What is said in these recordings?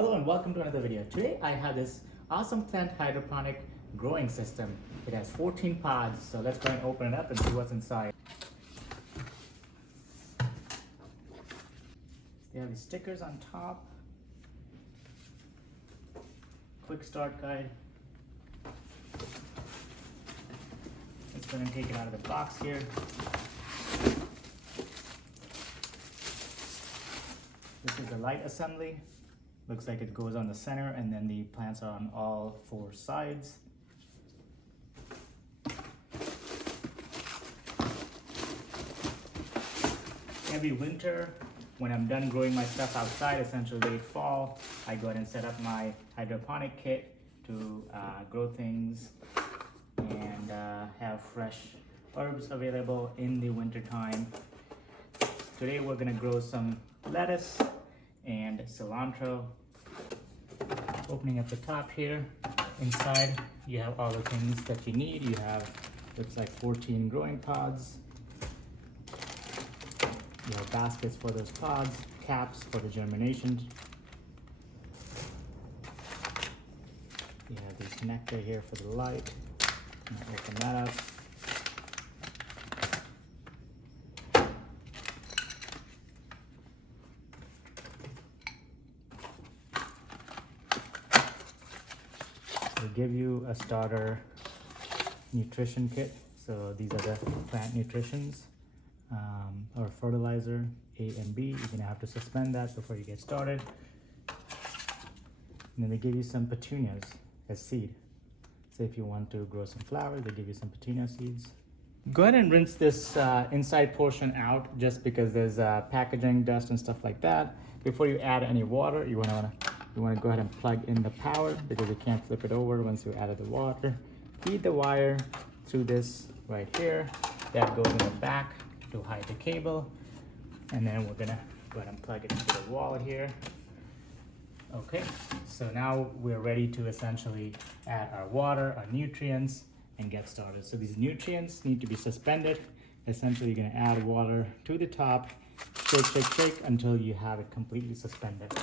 Hello and welcome to another video. Today I have this awesome plant hydroponic growing system. It has 14 pods, so let's go and open it up and see what's inside. They have these stickers on top. Quick start guide. Let's go and take it out of the box here. This is the light assembly. Looks like it goes on the center and then the plants are on all four sides. Every winter, when I'm done growing my stuff outside, essentially late fall, I go ahead and set up my hydroponic kit to grow things and have fresh herbs available in the winter time. Today we're gonna grow some lettuce and cilantro. Opening up the top here, inside you have all the things that you need. You have, looks like 14 growing pods. You have baskets for those pods, caps for the germination. You have this connector here for the light. I'm gonna open that up. They give you a starter nutrition kit. So these are the plant nutritions or fertilizer A and B. You're gonna have to suspend that before you get started. And then they give you some petunias as seed. So if you want to grow some flowers, they give you some petunia seeds. Go ahead and rinse this inside portion out just because there's packaging dust and stuff like that. Before you add any water, you want to go ahead and plug in the power because you can't flip it over once you added the water. Feed the wire through this right here. That goes in the back to hide the cable. And then we're gonna go ahead and plug it into the wall here. Okay, so now we're ready to essentially add our water, our nutrients, and get started. So these nutrients need to be suspended. Essentially, you're gonna add water to the top, shake, shake, shake until you have it completely suspended.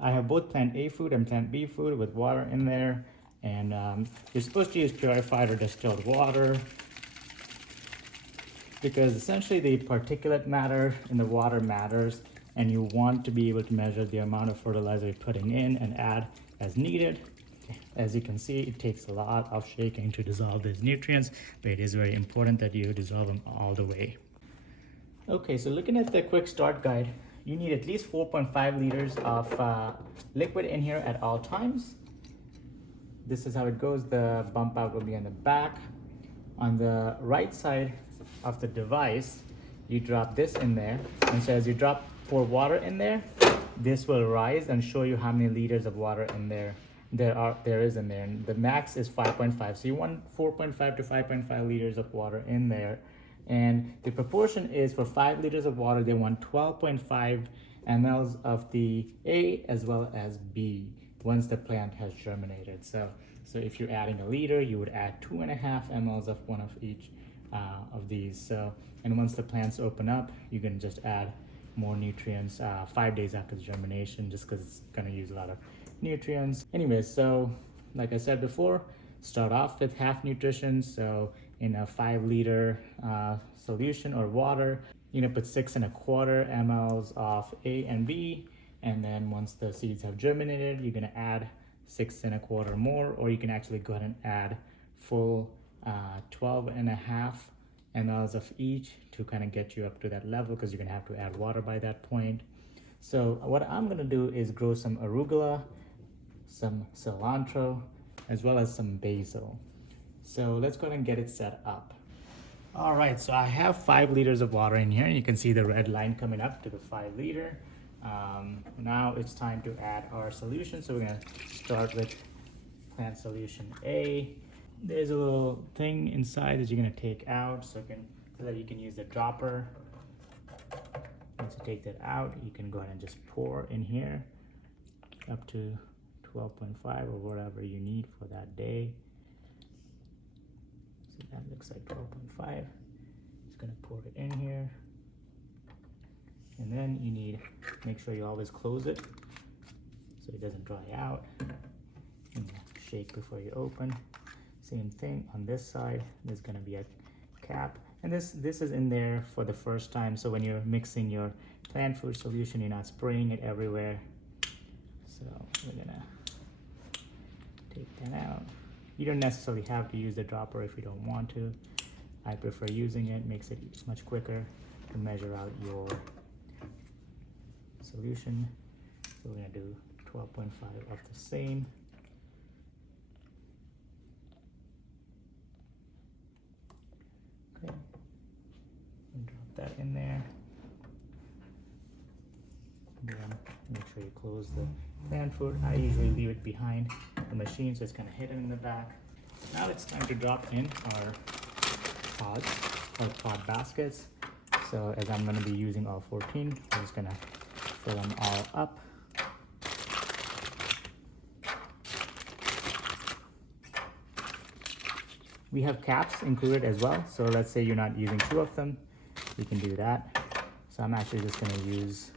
I have both plant A food and plant B food with water in there. And you're supposed to use purified or distilled water because essentially the particulate matter in the water matters, and you want to be able to measure the amount of fertilizer you're putting in and add as needed. As you can see, it takes a lot of shaking to dissolve these nutrients, but it is very important that you dissolve them all the way. Okay, so looking at the quick start guide, you need at least 4.5 liters of liquid in here at all times. This is how it goes. The bump out will be on the back. On the right side of the device, you drop this in there. And so as you pour water in there, this will rise and show you how many liters of water in there is in there. And the max is 5.5. So you want 4.5 to 5.5 liters of water in there. And the proportion is for 5 liters of water, they want 12.5 mLs of the A as well as B once the plant has germinated. So if you're adding a liter, you would add 2.5 mLs of one of each of these. So, and once the plants open up, you can just add more nutrients 5 days after the germination, just because it's gonna use a lot of nutrients. Anyways, so like I said before, start off with half nutrition. So in a 5 liter solution or water, put 6.25 mLs of A and B. And then once the seeds have germinated, you're gonna add 6.25 more, or you can actually go ahead and add full 12.5 mLs of each to kind of get you up to that level, because you're gonna have to add water by that point. So what I'm gonna do is grow some arugula, some cilantro, as well as some basil. So let's go ahead and get it set up. All right, so I have 5 liters of water in here, and you can see the red line coming up to the 5 liter. Now it's time to add our solution. So we're gonna start with plant solution A. There's a little thing inside that you're gonna take out so that you can use the dropper. Once you take that out, you can go ahead and just pour in here up to 12.5 or whatever you need for that day. So that looks like 12.5. Just gonna pour it in here. And then you make sure you always close it so it doesn't dry out. And shake before you open. Same thing on this side, there's gonna be a cap. And this is in there for the first time, so when you're mixing your plant food solution, you're not spraying it everywhere. So we're gonna take that out. You don't necessarily have to use the dropper if you don't want to. I prefer using it, makes it much quicker to measure out your solution. So we're gonna do 12.5 of the same. Okay, drop that in there. Then make sure you close the plant food. I usually leave it behind the machine so it's kind of hidden in the back. Now it's time to drop in our pods, or pod baskets. So as I'm going to be using all 14, I'm just going to fill them all up. We have caps included as well. So let's say you're not using 2 of them, you can do that. So I'm actually just going to use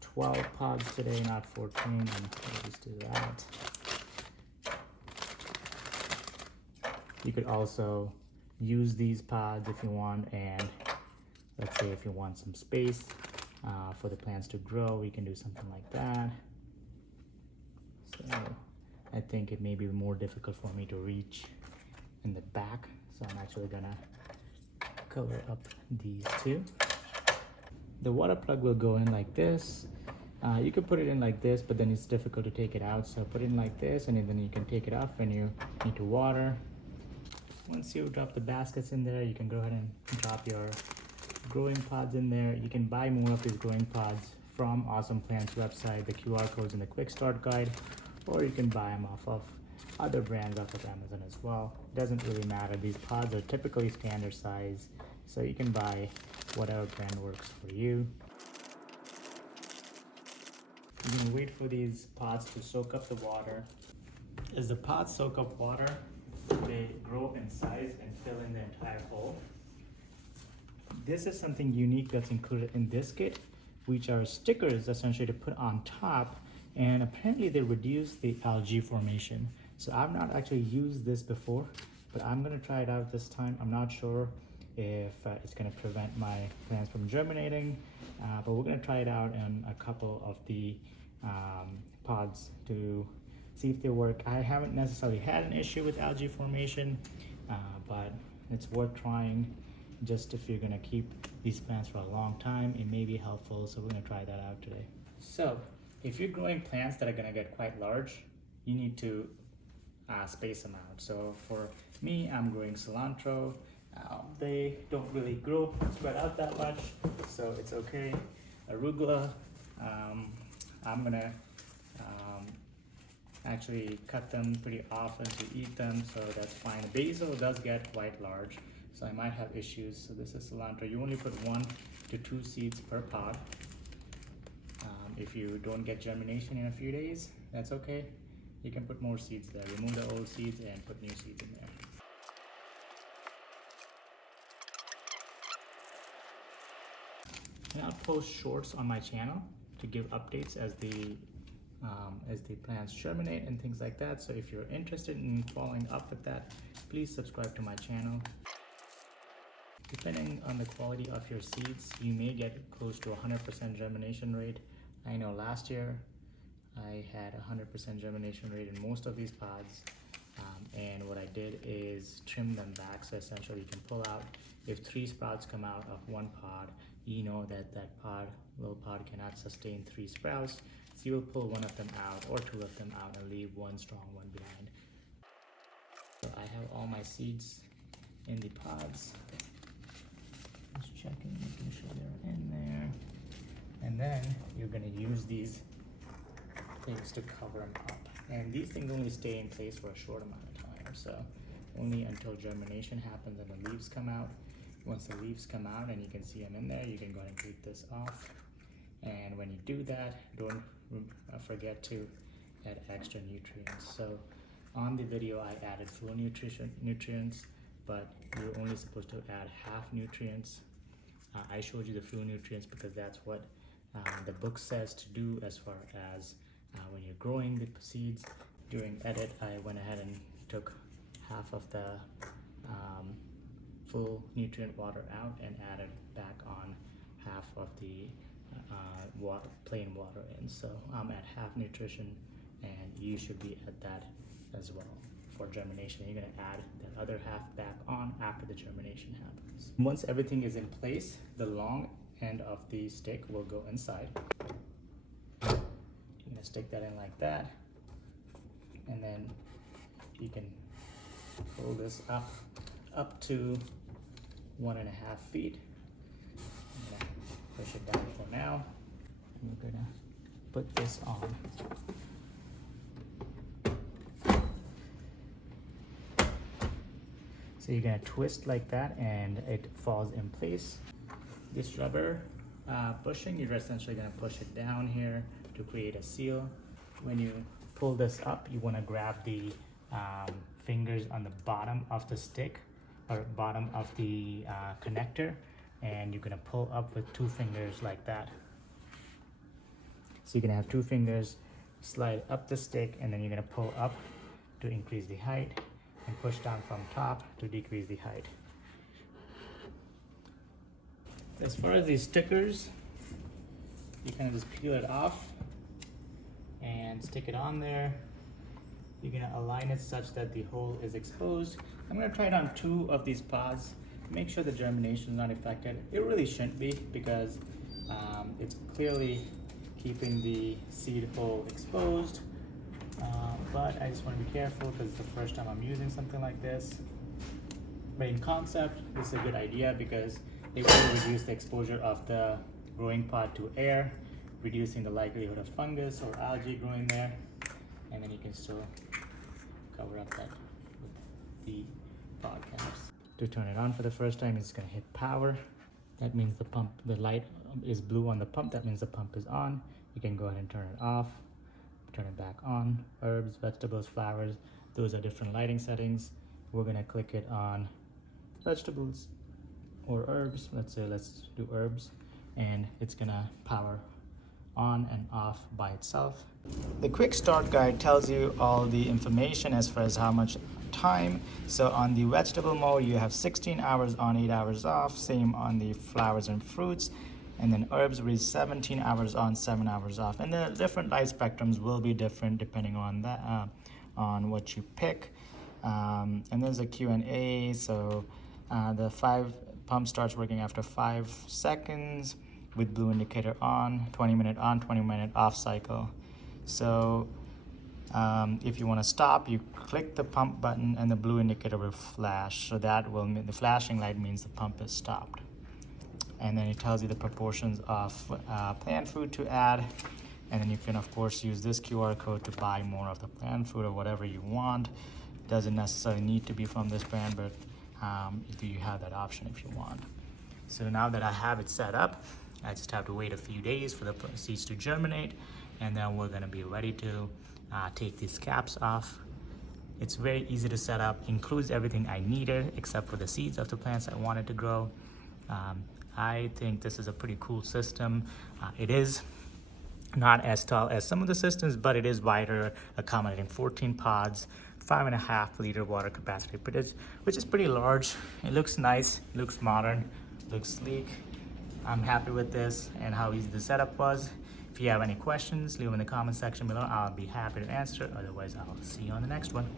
12 pods today, not 14, and I'll just do that. You could also use these pods if you want, and let's say if you want some space for the plants to grow, you can do something like that. So I think it may be more difficult for me to reach in the back, so I'm actually gonna cover up these 2. The water plug will go in like this. You can put it in like this, but then it's difficult to take it out, so put it in like this, and then you can take it off when you need to water. Once you drop the baskets in there, you can go ahead and drop your growing pods in there. You can buy more of these growing pods from Awesome Plants website, the QR codes in the quick start guide, or you can buy them off of other brands off of Amazon as well. It doesn't really matter. These pods are typically standard size, so you can buy whatever brand works for you. You can wait for these pods to soak up the water. As the pods soak up water, they grow in size and fill in the entire hole. This is something unique that's included in this kit, which are stickers essentially to put on top, and apparently they reduce the algae formation. So I've not actually used this before, but I'm gonna try it out this time. I'm not sure if it's gonna prevent my plants from germinating, but we're gonna try it out in a couple of the pods to see if they work. I haven't necessarily had an issue with algae formation, but it's worth trying. Just if you're gonna keep these plants for a long time, it may be helpful, so we're gonna try that out today. So if you're growing plants that are gonna get quite large, you need to space them out. So for me, I'm growing cilantro. They don't really grow spread out that much, so it's okay. Arugula, I'm gonna actually cut them pretty often to eat them, so that's fine. Basil does get quite large, so I might have issues. So this is cilantro. You only put 1 to 2 seeds per pod. If you don't get germination in a few days, that's okay. You can put more seeds there. Remove the old seeds and put new seeds in there. And I'll post shorts on my channel to give updates as the plants germinate and things like that. So if you're interested in following up with that, please subscribe to my channel. Depending on the quality of your seeds, you may get close to 100% germination rate. I know last year I had 100% germination rate in most of these pods, and what I did is trim them back. So essentially you can pull out, if 3 sprouts come out of 1 pod, you know that little pod cannot sustain 3 sprouts, so you will pull 1 of them out or 2 of them out and leave 1 strong one behind. So I have all my seeds in the pods. Just checking, making sure they're in there. And then you're gonna use these things to cover them up. And these things only stay in place for a short amount of time, so only until germination happens and the leaves come out. Once the leaves come out and you can see them in there, you can go ahead and take this off. And when you do that, don't forget to add extra nutrients. So on the video I added full nutrients, but you're only supposed to add half nutrients. I showed you the full nutrients because that's what the book says to do as far as growing the seeds. During edit, I went ahead and took half of the full nutrient water out and added back on half of the plain water in. So I'm at half nutrition, and you should be at that as well. For germination, you're going to add that other half back on after the germination happens. Once everything is in place, the long end of the stick will go inside. You're going to stick that in like that, and then you can pull this up to 1.5 feet. I'm going to push it down for now. We're going to put this on. So you're gonna twist like that and it falls in place. This rubber bushing, you're essentially gonna push it down here to create a seal. When you pull this up, you wanna grab the fingers on the bottom of the stick or bottom of the connector, and you're gonna pull up with 2 fingers like that. So you're gonna have 2 fingers, slide up the stick, and then you're gonna pull up to increase the height, and push down from top to decrease the height. As far as these stickers, you kind of just peel it off and stick it on there. You're gonna align it such that the hole is exposed. I'm gonna try it on 2 of these pods. Make sure the germination is not affected. It really shouldn't be, because it's clearly keeping the seed hole exposed. But I just want to be careful because it's the first time I'm using something like this. But in concept, this is a good idea because it will reduce the exposure of the growing pod to air, reducing the likelihood of fungus or algae growing there. And then you can still cover up that with the pod caps. To turn it on for the first time, it's going to hit power. That means the light is blue on the pump. That means the pump is on. You can go ahead and turn it off. Turn it back on. Herbs, vegetables, flowers, those are different lighting settings. We're gonna click it on vegetables or herbs. Let's do herbs, and it's gonna power on and off by itself. The quick start guide tells you all the information as far as how much time. So on the vegetable mode, you have 16 hours on, 8 hours off. Same on the flowers and fruits. And then herbs will be 17 hours on, 7 hours off. And the different light spectrums will be different depending on that, on what you pick. And there's a Q&A. So the pump starts working after 5 seconds with blue indicator on, 20-minute on, 20-minute off cycle. So if you want to stop, you click the pump button and the blue indicator will flash. So that will mean the flashing light means the pump is stopped. And then it tells you the proportions of plant food to add, and then you can of course use this QR code to buy more of the plant food or whatever you want. It doesn't necessarily need to be from this brand, but you have that option if you want. So now that I have it set up, I just have to wait a few days for the seeds to germinate, and then we're going to be ready to take these caps off. It's very easy to set up, includes everything I needed except for the seeds of the plants I wanted to grow. I think this is a pretty cool system. It is not as tall as some of the systems, but it is wider, accommodating 14 pods, 5.5 liter water capacity, which is pretty large. It looks nice, looks modern, looks sleek. I'm happy with this and how easy the setup was. If you have any questions, leave them in the comment section below. I'll be happy to answer. Otherwise, I'll see you on the next one.